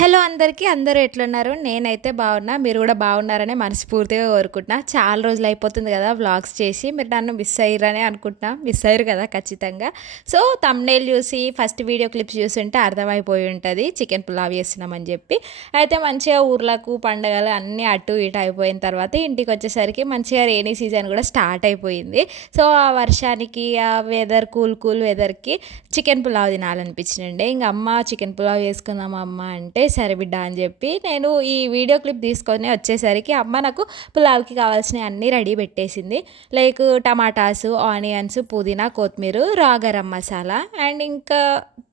Hello అందరికీ. అందరూ ఎట్లున్నారు? నేనైతే బాగున్నా. మీరు కూడా బాగున్నారని మనస్ఫూర్తిగా కోరుకుంటున్నా. చాలా రోజులు అయిపోతుంది కదా వ్లాగ్స్ చేసి. మీరు నన్ను మిస్ అయ్యిరని అనుకుంటున్నా. మిస్ అయ్యారు కదా ఖచ్చితంగా. సో థంబ్‌నెయిల్ చూసి ఫస్ట్ వీడియో క్లిప్స్ చూసుంటే అర్థమైపోయి ఉంటది చికెన్ పులావ్ చేస్తున్నామని చెప్పి. అయితే మంచిగా ఊర్లకు పండగలు అన్నీ అటు ఇటు అయిపోయిన తర్వాత ఇంటికొచ్చేసరికి మంచిగా రెయినీ సీజన్ కూడా స్టార్ట్ అయిపోయింది. సో ఆ వర్షానికి ఆ వెదర్ కూల్ వెదర్‌కి చికెన్ పులావ్ తినాలనిపించిందండి. ఇంక అమ్మ చికెన్ పులావ్ చేసుకుందాం అమ్మ అంటే సరే బిడ్డ అని చెప్పి నేను ఈ వీడియో క్లిప్ తీసుకొని వచ్చేసరికి అమ్మ నాకు పులావ్కి కావాల్సినవి అన్నీ రెడీ పెట్టేసింది. లైక్ టమాటాసు, ఆనియన్స్, పుదీనా, కొత్తిమీర, రా గరం మసాలా అండ్ ఇంకా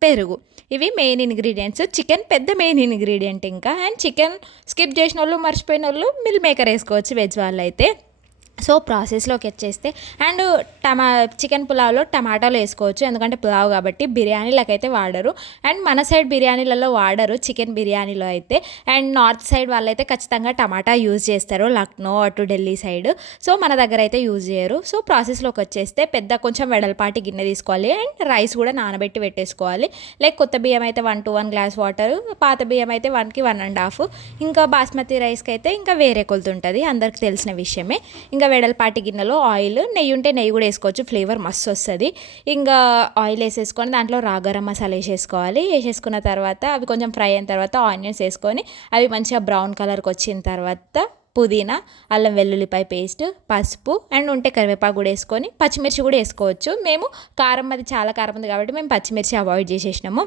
పెరుగు. ఇవి మెయిన్ ఇంగ్రీడియంట్స్. చికెన్ పెద్ద మెయిన్ ఇంగ్రీడియంట్ ఇంకా. అండ్ చికెన్ స్కిప్ చేసిన వాళ్ళు మర్చిపోయిన వాళ్ళు మిల్ మేకర్ వేసుకోవచ్చు వెజ్ వాళ్ళైతే. సో ప్రాసెస్లోకి వచ్చేస్తే అండ్ చికెన్ పులావ్లో టమాటాలు వేసుకోవచ్చు, ఎందుకంటే పులావ్ కాబట్టి. బిర్యానీలకైతే వాడరు. అండ్ మన సైడ్ బిర్యానీలలో వాడరు చికెన్ బిర్యానీలో అయితే. అండ్ నార్త్ సైడ్ వాళ్ళైతే ఖచ్చితంగా టమాటా యూజ్ చేస్తారు, లక్నో అటు ఢిల్లీ సైడ్. సో మన దగ్గర అయితే యూజ్ చేయరు. సో ప్రాసెస్లోకి వచ్చేస్తే పెద్ద కొంచెం వెడల్పాటి గిన్నె తీసుకోవాలి. అండ్ రైస్ కూడా నానబెట్టి పెట్టేసుకోవాలి. లైక్ కొత్త బియ్యం అయితే 1 to 1 గ్లాస్ వాటర్, పాత బియ్యం అయితే 1కి 1.5. ఇంకా బాస్మతి రైస్కి అయితే ఇంకా వేరే కొలత ఉంటుంది, అందరికి తెలిసిన విషయమే. ఇంకా వెడల్పాటి గిన్నెలో ఆయిల్, నెయ్యి ఉంటే నెయ్యి కూడా వేసుకోవచ్చు, ఫ్లేవర్ మస్తు వస్తుంది. ఇంకా ఆయిల్ వేసేసుకొని దాంట్లో రా గరం మసాలా వేసేసుకోవాలి. వేసేసుకున్న తర్వాత అవి కొంచెం ఫ్రై అయిన తర్వాత ఆనియన్స్ వేసుకొని అవి మంచిగా బ్రౌన్ కలర్కి వచ్చిన తర్వాత పుదీనా, అల్లం వెల్లుల్లిపాయ పేస్ట్, పసుపు అండ్ ఉంటే కరివేపాకు కూడా వేసుకొని పచ్చిమిర్చి కూడా వేసుకోవచ్చు. మేము కారం అది చాలా కారం ఉంది కాబట్టి మేము పచ్చిమిర్చి అవాయిడ్ చేసేసినాము.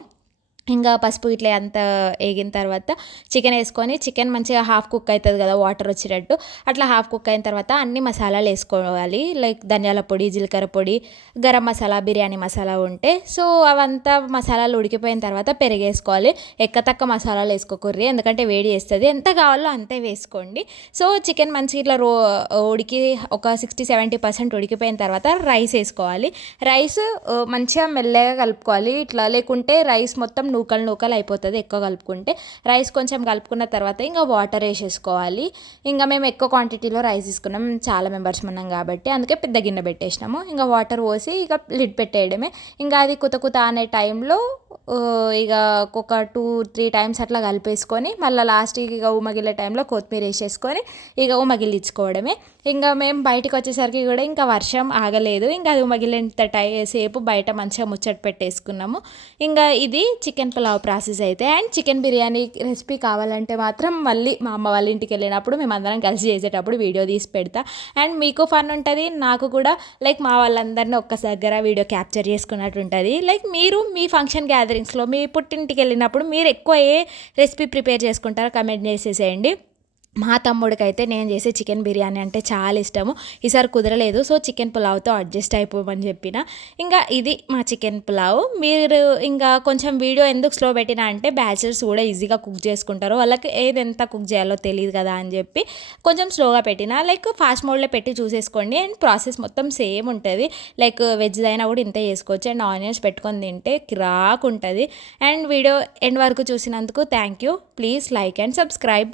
ఇంకా పసుపు ఇట్లా అంతా వేగిన తర్వాత చికెన్ వేసుకొని చికెన్ మంచిగా హాఫ్ కుక్ అవుతుంది కదా వాటర్ వచ్చేటట్టు. అట్లా హాఫ్ కుక్ అయిన తర్వాత అన్ని మసాలాలు వేసుకోవాలి. లైక్ ధనియాల పొడి, జీలకర్ర పొడి, గరం మసాలా, బిర్యానీ మసాలా ఉంటే. సో అవంతా మసాలాలు ఉడికిపోయిన తర్వాత పెరిగేసుకోవాలి. ఎక్కతక్క మసాలాలు వేసుకోకూర్రి, ఎందుకంటే వేడి చేస్తుంది. ఎంత కావాలో అంతే వేసుకోండి. సో చికెన్ మంచిగా ఇట్లా ఉడికి ఒక 60-70% ఉడికిపోయిన తర్వాత రైస్ వేసుకోవాలి. రైస్ మంచిగా మెల్లగా కలుపుకోవాలి ఇట్లా, లేకుంటే రైస్ మొత్తం నూకలు అయిపోతుంది ఎక్కువ కలుపుకుంటే. రైస్ కొంచెం కలుపుకున్న తర్వాత ఇంకా వాటర్ వేసేసుకోవాలి. ఇంకా మేము ఎక్కువ క్వాంటిటీలో రైస్ తీసుకున్నాం, చాలా మెంబర్స్ ఉన్నాం కాబట్టి అందుకే పెద్ద గిన్నె పెట్టేసినాము. ఇంకా వాటర్ పోసి ఇక లిడ్ పెట్టేయడమే. ఇంకా అది కుత అనే టైంలో ఇక ఒక 2-3 టైమ్స్ అట్లా కలిపేసుకొని మళ్ళీ లాస్ట్కి ఇక ఉమ్మగిల్లే టైంలో కొత్తిమీర వేసేసుకొని ఇక ఉమ్మగిల్లించుకోవడమే. ఇంకా మేము బయటకు వచ్చేసరికి కూడా ఇంకా వర్షం ఆగలేదు. ఇంకా అది ఉమ్మగిల్లేంత సేపు బయట మంచిగా ముచ్చట పెట్టేసుకున్నాము. ఇంకా ఇది చికెన్ పులావ్ ప్రాసెస్ అయితే. అండ్ చికెన్ బిర్యానీ రెసిపీ కావాలంటే మాత్రం మళ్ళీ మా అమ్మ వాళ్ళ ఇంటికి వెళ్ళినప్పుడు మేమందరం కలిసి చేసేటప్పుడు వీడియో తీసి పెడతా. అండ్ మీకు ఫన్ ఉంటుంది, నాకు కూడా లైక్ మా వాళ్ళందరినీ ఒక్క దగ్గర వీడియో క్యాప్చర్ చేసుకున్నట్టు ఉంటుంది. లైక్ మీరు మీ ఫంక్షన్ గ్యాదరింగ్స్లో మీ పుట్టింటికి వెళ్ళినప్పుడు మీరు ఎక్కువ ఏ రెసిపీ ప్రిపేర్ చేసుకుంటారో కమెంట్ చేసేసేయండి. మా తమ్ముడికైతే నేను చేసే చికెన్ బిర్యానీ అంటే చాలా ఇష్టము. ఈసారి కుదరలేదు, సో చికెన్ పులావ్తో అడ్జస్ట్ అయిపోమని చెప్పిన. ఇంకా ఇది మా చికెన్ పులావ్. మీరు ఇంకా కొంచెం వీడియో ఎందుకు స్లో పెట్టినా అంటే బ్యాచిలర్స్ కూడా ఈజీగా కుక్ చేసుకుంటారు, వాళ్ళకి ఏది ఎంత కుక్ చేయాలో తెలియదు కదా అని చెప్పి కొంచెం స్లోగా పెట్టిన. లైక్ ఫాస్ట్ మోడ్లో పెట్టి చూసేసుకోండి. అండ్ ప్రాసెస్ మొత్తం సేమ్ ఉంటుంది. లైక్ వెజ్ అయినా కూడా ఇంతే చేసుకోవచ్చు. అండ్ ఆనియన్స్ పెట్టుకొని తింటే కిరాక్ ఉంటుంది. అండ్ వీడియో ఎండ్ వరకు చూసినందుకు thank you. Please like and subscribe.